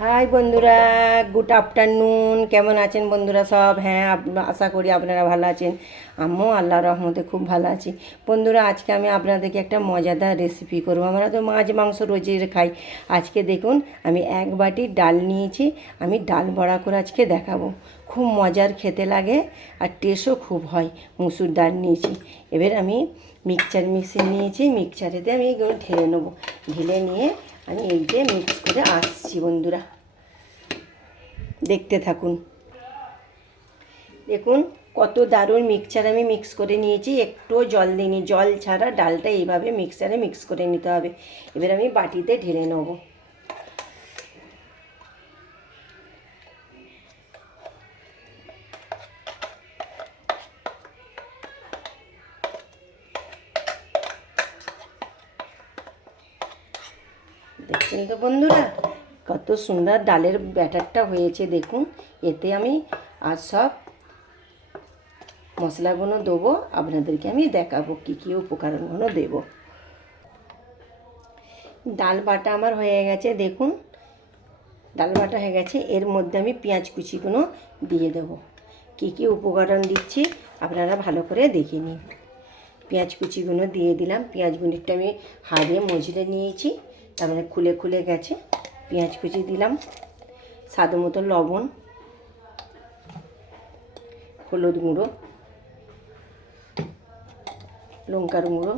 High বন্ধুরা, good afternoon. কেমন আছেন বন্ধুরা সব? হ্যাঁ, আশা করি আপনারা ভালো আছেন। আমিও আল্লাহর রহমতে খুব ভালো আছি। বন্ধুরা, আজকে আমি আপনাদেরকে একটা মজাদার রেসিপি করবো। আমরা তো মাছ মাংস রোজই খাই। আজকে দেখুন, আমি এক বাটি ডাল নিয়েছি। আমি ডাল বড়া করে আজকে দেখাবো। খুব মজার খেতে লাগে আর টেস্টও খুব হয়। মুসুর ডাল নিয়েছি। এবার আমি মিক্সচার মেশিন নিয়েছি। মিক্সচারেতে আমি এগুলো ঢেলে নেবো। ঢেলে নিয়ে আমি এই যে মিক্স করে আসছি বন্ধুরা, দেখতে থাকুন। দেখুন কত দারুণ মিক্সচার আমি মিক্স করে নিয়েছি। একটু জল দিইনি, জল ছাড়া ডালটা এইভাবে মিক্সচারে মিক্স করে নিতে হবে। এবার আমি বাটিতে ঢেলে নেব। দেখছেন তো বন্ধুরা, কত সুন্দর ডালের ব্যাটারটা হয়েছে দেখুন। এতে আমি আর সব মশলাগুলো দেবো, আপনাদেরকে আমি দেখাবো কী কী উপকরণগুলো দেবো। ডাল বাটা আমার হয়ে গেছে দেখুন, ডাল বাটা হয়ে গেছে। এর মধ্যে আমি পেঁয়াজ কুচিগুলো দিয়ে দেবো। কী কী উপকরণ দিচ্ছি আপনারা ভালো করে দেখে নিন। পেঁয়াজ কুচিগুলো দিয়ে দিলাম। পেঁয়াজগুলিটা আমি হাড়ে মজড়ে নিয়েছি, তারপরে খুলে খুলে গেছে। পেঁয়াজ কুচি দিলাম, স্বাদ মতো লবণ, হলুদ গুঁড়ো, লঙ্কার গুঁড়ো,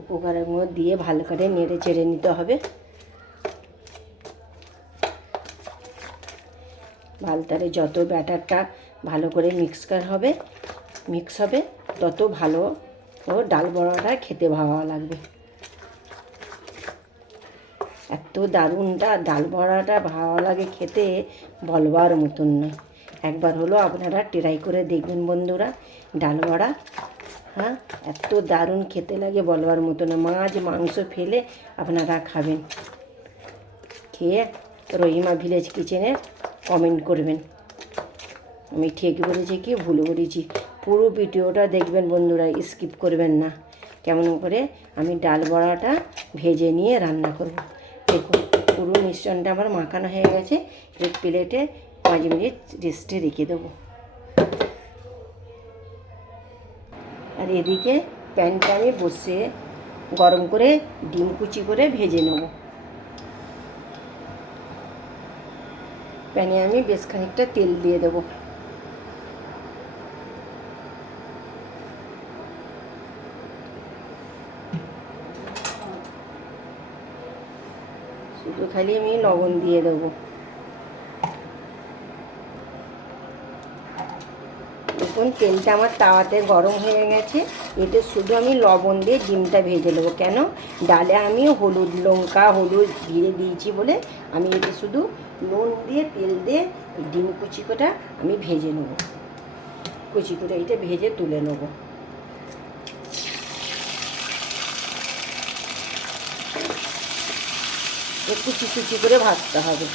উপকরণগুলো দিয়ে ভালো করে নেড়ে চেড়ে নিতে হবে। ভালতারে যত ব্যাটারটা ভালো করে মিক্স হবে তত ভালো ও ডাল বড়াটা খেতে ভালো লাগবে। এত দারুণটা ডাল বড়াটা ভালো লাগে খেতে, বলবার মতন নয়। একবার হলো আপনারা ট্রাই করে দেখবেন বন্ধুরা ডাল বড়া। হ্যাঁ, এত দারুণ খেতে লাগে বলবার মতো না। মাছ মাংস ফেলে আপনারা খাবেন। খেয়ে রহিমা ভিলেজ কিচেনের কমেন্ট করবেন আমি ঠিক বলেছি কি ভুল বলেছি। পুরো ভিডিওটা দেখবেন বন্ধুরা, স্কিপ করবেন না। কেমন করে আমি ডাল বড়াটা ভেজে নিয়ে রান্না করব। দেখুন পুরো মিশ্রণটা আমার মাখানো হয়ে গেছে। এক প্লেটে 5 মিনিট রেস্টে রেখে দেবো। আর এদিকে প্যানটা আমি বসিয়ে গরম করে ডিম কুচি করে ভেজে নেব। প্যানে আমি বেশ খানিকটা তেল দিয়ে দেবো। শুধু খালি আমি লবণ দিয়ে দেবো। দেখুন তেলটা আমার তাওয়াতে গরম হয়ে গেছে। এতে শুধু আমি লবণ দিয়ে ডিমটা ভেজে নেবো। কেন, ডালে আমি হলুদ জিরে দিয়েছি বলে আমি এতে শুধু নুন দিয়ে তেল দিয়ে ডিম কুচিটা আমি ভেজে নেবো। কুচি করে এটা ভেজে তুলে নেবো। কুচি কুচি করে ভাজতে হবে।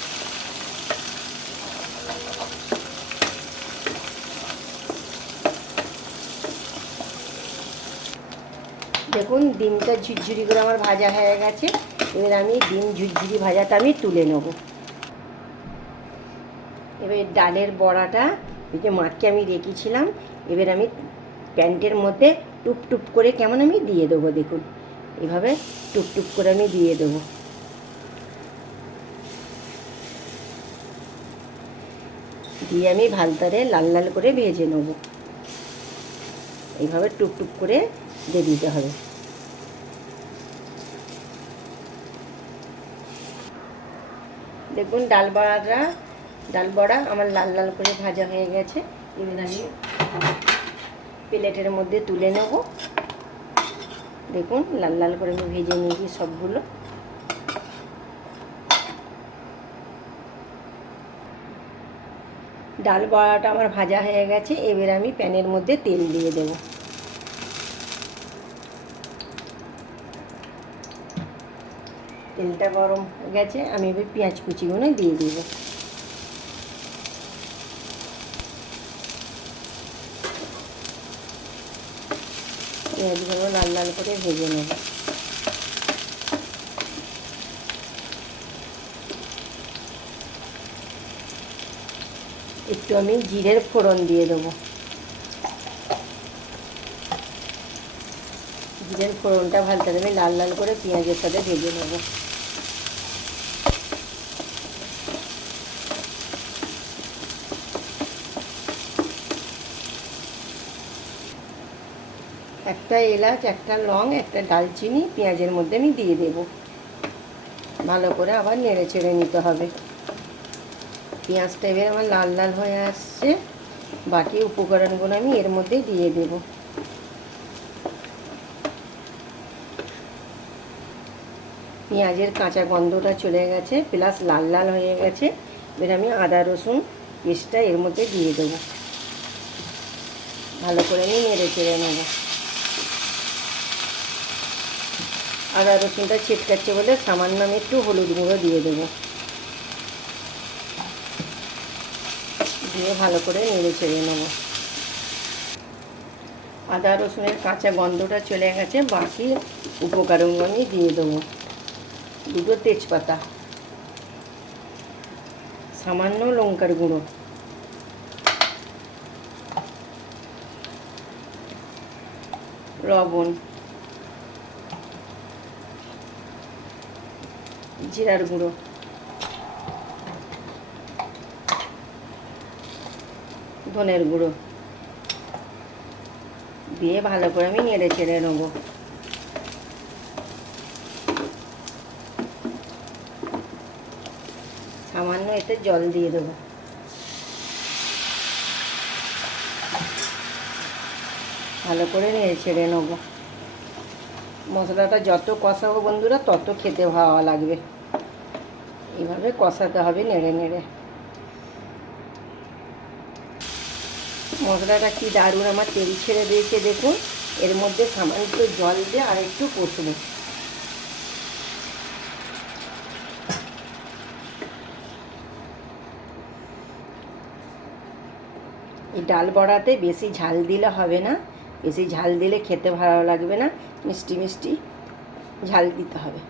দেখুন ডিমটা ঝুরঝুরি করে আমার ভাজা হয়ে গেছে। এবার আমি ডিম ঝুরঝুরি ভাজাটা আমি তুলে নেব। এবার ডালের বড়াটা এই যে মাখকে আমি রেখেছিলাম, এবার আমি প্যানটের মধ্যে টুপ টুপ করে কেমন আমি দিয়ে দেবো। দেখুন এভাবে টুপ টুপ করে আমি দিয়ে দেবো। দিয়ে আমি ভালতারে লাল লাল করে ভেজে নেব। এইভাবে টুপ টুপ করে দিয়ে দিতে হবে। দেখুন ডাল বড়া আমার লাল লাল করে ভাজা হয়ে গেছে। এবার আমি প্লেটের মধ্যে তুলে নেব। দেখুন লাল লাল করে আমি ভেজে নিয়েছি সবগুলো। ডাল বড়াটা আমার ভাজা হয়ে গেছে। এবার আমি প্যানের মধ্যে তেল দিয়ে দেব। তেলটা গরম হয়ে গেছে, আমি এবার পেঁয়াজ কুচিগুলো দিয়ে দেব। পেঁয়াজগুলো লাল লাল করে ভেজে নেব। একটু আমি জিরের ফোড়ন দিয়ে দেবো। জিরের ফোড়নটা ভাজতে আমি লাল লাল করে পেঁয়াজের সাথে ভেজে নেবো। একটা এলাচ, একটা লং, একটা দালচিনি পেঁয়াজের মধ্যে আমি দিয়ে দেব। ভালো করে আবার নেড়ে চেড়ে নিতে হবে। পেঁয়াজটা এবার আমার লাল লাল হয়ে আসছে, বাকি উপকরণগুলো আমি এর মধ্যে দিয়ে দেব। পেঁয়াজের কাঁচা গন্ধটা চলে গেছে, প্লাস লাল লাল হয়ে গেছে। এবার আমি আদা রসুন পেস্টটা এর মধ্যে দিয়ে দেবো। ভালো করে আমি নেড়ে চেড়ে নেব। আদা রসুনটা ছিটকাচ্ছে বলে সামান্য আমি একটু হলুদ গুঁড়ো দিয়ে দেবো। দিয়ে ভালো করে নেড়ে চেড়ে নেব। আদা রসুনের কাঁচা গন্ধটা চলে গেছে, বাকি উপকরণগুলো আমি দিয়ে দেবো। দুটো তেজপাতা, সামান্য লঙ্কার গুঁড়ো, লবণ, জিরার গুঁড়ো, ধনের গুঁড়ো দিয়ে ভালো করে আমি নেড়ে চেড়ে নেবো। সামান্য এতে জল দিয়ে দেবো। ভালো করে নেড়ে ছেড়ে নেবো। মশলাটা যত কষাবো বন্ধুরা তত খেতে ভালো লাগবে। এইভাবে কষাতে হবে নেড়ে নেড়ে। মশলাটা কি দারুণ আমার তেল ছেড়ে দিয়েছে দেখুন। এর মধ্যে সামান্য জল দিয়ে আর একটু কষবো। এই ডাল বড়াতে বেশি ঝাল দিলে হবে না, বেশি ঝাল দিলে খেতে ভালো লাগবে না। মিষ্টি মিষ্টি ঝাল দিতে হবে।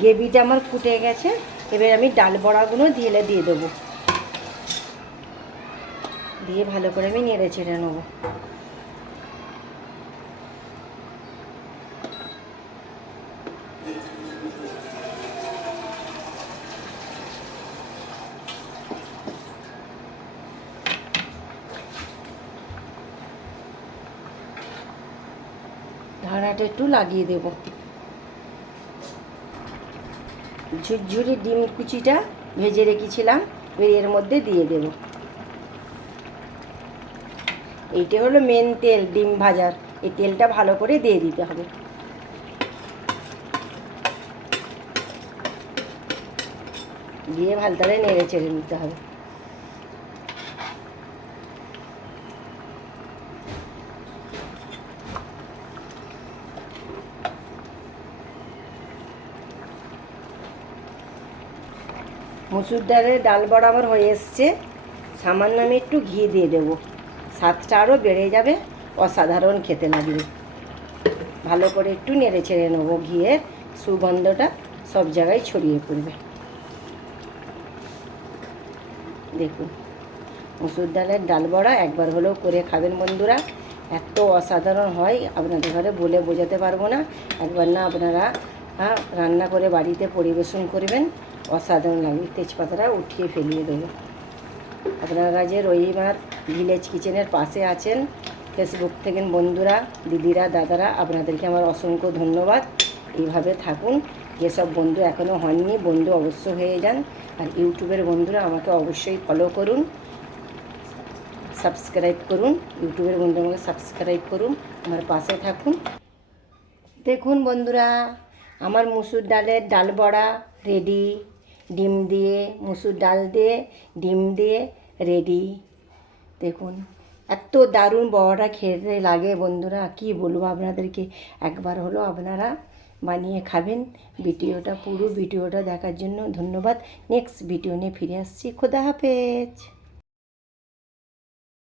গ্রেভিটা আমার ফুটে গেছে, এবার আমি ডাল বড়াগুলো ঢেলে দিয়ে দেবো। দিয়ে ভালো করে আমি নেড়ে চেড়ে নেবো। ঢাকনাটা একটু লাগিয়ে দেব। ঝুরঝুরি ডিম কুচিটা ভেজে রেখেছিলাম, এর মধ্যে দিয়ে দেব। এইটা হলো মেন তেল ডিম ভাজার, এই তেলটা ভালো করে দিয়ে দিতে হবে। দিয়ে ভালো করে নেড়ে চেড়ে নিতে হবে। মুসুর ডালের ডাল বড়া আমার হয়ে এসছে। সামান্য আমি একটু ঘি দিয়ে দেবো, স্বাদটা আরও বেড়ে যাবে, অসাধারণ খেতে লাগবে। ভালো করে একটু নেড়ে ছেড়ে নেবো, ঘিয়ের সুগন্ধটা সব জায়গায় ছড়িয়ে পড়বে। দেখুন মুসুর ডালের ডাল বড়া একবার হলেও করে খাবেন বন্ধুরা, এত অসাধারণ হয় আপনাদের ঘরে বলে বোঝাতে পারবো না। একবার না আপনারা রান্না করে বাড়িতে পরিবেশন করবেন, অসাধারণ লাগবে। তেজপাতাটা উঠিয়ে ফেলিয়ে দেবো। আপনারা যে রহিমার ভিলেজ কিচেনের পাশে আছেন ফেসবুক থেকে বন্ধুরা, দিদিরা, দাদারা, আপনাদেরকে আমার অসংখ্য ধন্যবাদ। এইভাবে থাকুন। যেসব বন্ধু এখনও হননি বন্ধু অবশ্য হয়ে যান। আর ইউটিউবের বন্ধুরা আমাকে অবশ্যই ফলো করুন, সাবস্ক্রাইব করুন। ইউটিউবের বন্ধু আমাকে সাবস্ক্রাইব করুন, আমার পাশে থাকুন। দেখুন বন্ধুরা আমার মুসুর ডালের ডাল বড়া রেডি। ডিম দিয়ে, মুসুর ডাল দিয়ে, ডিম দিয়ে রেডি। দেখুন এত দারুণ বড়াটা খেতে লাগে বন্ধুরা, কি বলবো আপনাদেরকে। একবার হলো আপনারা বানিয়ে খাবেন। পুরো ভিডিওটা দেখার জন্য ধন্যবাদ। নেক্সট ভিডিও নিয়ে ফিরে আসছি। খোদা হাফেজ।